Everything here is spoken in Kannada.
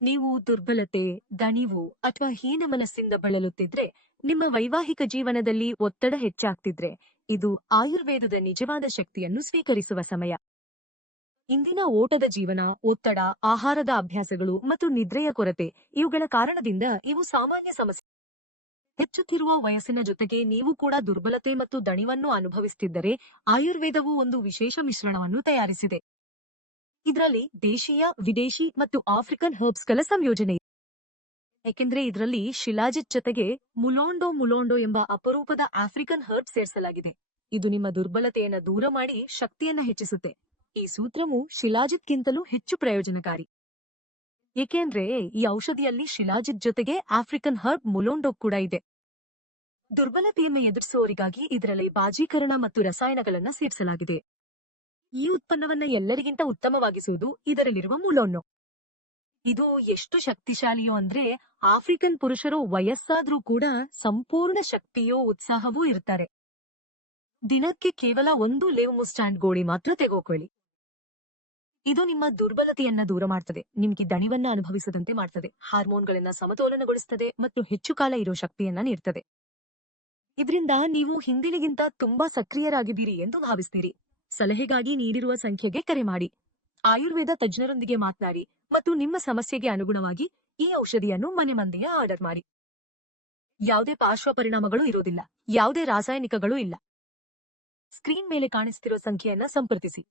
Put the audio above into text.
ನೀವು ದುರ್ಬಲತೆ, ದಣಿವು ಅಥವಾ ಹೀನ ಮನಸ್ಸಿಂದ ಬಳಲುತ್ತಿದ್ರೆ, ನಿಮ್ಮ ವೈವಾಹಿಕ ಜೀವನದಲ್ಲಿ ಒತ್ತಡ ಹೆಚ್ಚಾಗ್ತಿದ್ರೆ, ಇದು ಆಯುರ್ವೇದದ ನಿಜವಾದ ಶಕ್ತಿಯನ್ನು ಸ್ವೀಕರಿಸುವ ಸಮಯ. ಇಂದಿನ ಓಟದ ಜೀವನ, ಒತ್ತಡ, ಆಹಾರದ ಅಭ್ಯಾಸಗಳು ಮತ್ತು ನಿದ್ರೆಯ ಕೊರತೆ ಇವುಗಳ ಕಾರಣದಿಂದ ಇವು ಸಾಮಾನ್ಯ ಸಮಸ್ಯೆ. ಹೆಚ್ಚುತ್ತಿರುವ ವಯಸ್ಸಿನ ಜೊತೆಗೆ ನೀವು ಕೂಡ ದುರ್ಬಲತೆ ಮತ್ತು ದಣಿವನ್ನು ಅನುಭವಿಸುತ್ತಿದ್ದರೆ, ಆಯುರ್ವೇದವು ಒಂದು ವಿಶೇಷ ಮಿಶ್ರಣವನ್ನು ತಯಾರಿಸಿದೆ. ಇದರಲ್ಲಿ ದೇಶೀಯ, ವಿದೇಶಿ ಮತ್ತು ಆಫ್ರಿಕನ್ ಹರ್ಬ್ಸ್ಗಳ ಸಂಯೋಜನೆ ಇದೆ. ಏಕೆಂದ್ರೆ ಇದರಲ್ಲಿ ಶಿಲಾಜಿತ್ ಜೊತೆಗೆ ಮುಲೋಂಡೋ ಎಂಬ ಅಪರೂಪದ ಆಫ್ರಿಕನ್ ಹರ್ಬ್ ಸೇರಿಸಲಾಗಿದೆ. ಇದು ನಿಮ್ಮ ದುರ್ಬಲತೆಯನ್ನು ದೂರ ಮಾಡಿ ಶಕ್ತಿಯನ್ನ ಹೆಚ್ಚಿಸುತ್ತೆ. ಈ ಸೂತ್ರವು ಶಿಲಾಜಿತ್ಗಿಂತಲೂ ಹೆಚ್ಚು ಪ್ರಯೋಜನಕಾರಿ. ಏಕೆಂದ್ರೆ ಈ ಔಷಧಿಯಲ್ಲಿ ಶಿಲಾಜಿತ್ ಜೊತೆಗೆ ಆಫ್ರಿಕನ್ ಹರ್ಬ್ ಮುಲೋಂಡೋ ಕೂಡ ಇದೆ. ದುರ್ಬಲತೆಯನ್ನು ಎದುರಿಸುವವರಿಗಾಗಿ ಇದರಲ್ಲಿ ಬಾಜೀಕರಣ ಮತ್ತು ರಸಾಯನಗಳನ್ನ ಸೇರಿಸಲಾಗಿದೆ. ಈ ಉತ್ಪನ್ನವನ್ನ ಎಲ್ಲರಿಗಿಂತ ಉತ್ತಮವಾಗಿಸುವುದು ಇದರಲ್ಲಿರುವ ಮುಲೋನ್ನೋ. ಇದು ಎಷ್ಟು ಶಕ್ತಿಶಾಲಿಯೋ ಅಂದ್ರೆ ಆಫ್ರಿಕನ್ ಪುರುಷರು ವಯಸ್ಸಾದ್ರೂ ಕೂಡ ಸಂಪೂರ್ಣ ಶಕ್ತಿಯೋ ಉತ್ಸಾಹವೂ ಇರ್ತಾರೆ. ದಿನಕ್ಕೆ ಕೇವಲ 1 ಲೆವಮುಸ್ಟಾಂಡ್ ಗೋಳಿ ಮಾತ್ರ ತೆಗೆದುಕೊಳ್ಳಿ. ಇದು ನಿಮ್ಮ ದುರ್ಬಲತೆಯನ್ನ ದೂರ ಮಾಡ್ತದೆ, ನಿಮ್ಗೆ ದಣಿವನ್ನ ಅನುಭವಿಸದಂತೆ ಮಾಡ್ತದೆ, ಹಾರ್ಮೋನ್ಗಳನ್ನ ಸಮತೋಲನಗೊಳಿಸುತ್ತದೆ ಮತ್ತು ಹೆಚ್ಚು ಕಾಲ ಇರೋ ಶಕ್ತಿಯನ್ನ ನೀಡ್ತದೆ. ಇದರಿಂದ ನೀವು ಹಿಂದಿನಗಿಂತ ತುಂಬಾ ಸಕ್ರಿಯರಾಗಿದ್ದೀರಿ ಎಂದು ಭಾವಿಸ್ತೀರಿ. ಸಲಹೆಗಾಗಿ ನೀಡಿರುವ ಸಂಖ್ಯೆಗೆ ಕರೆ ಮಾಡಿ. ಆಯುರ್ವೇದ ತಜ್ಞರೊಂದಿಗೆ ಮಾತನಾಡಿ ಮತ್ತು ನಿಮ್ಮ ಸಮಸ್ಯೆಗೆ ಅನುಗುಣವಾಗಿ ಈ ಔಷಧಿಯನ್ನು ಮನೆ ಮಂದಿಗೆ ಆರ್ಡರ್ ಮಾಡಿ. ಯಾವುದೇ ಪಾರ್ಶ್ವ ಪರಿಣಾಮಗಳು ಇರೋದಿಲ್ಲ, ಯಾವುದೇ ರಾಸಾಯನಿಕಗಳು ಇಲ್ಲ. ಸ್ಕ್ರೀನ್ ಮೇಲೆ ಕಾಣಿಸ್ತಿರೋ ಸಂಖ್ಯೆಯನ್ನ ಸಂಪರ್ಕಿಸಿ.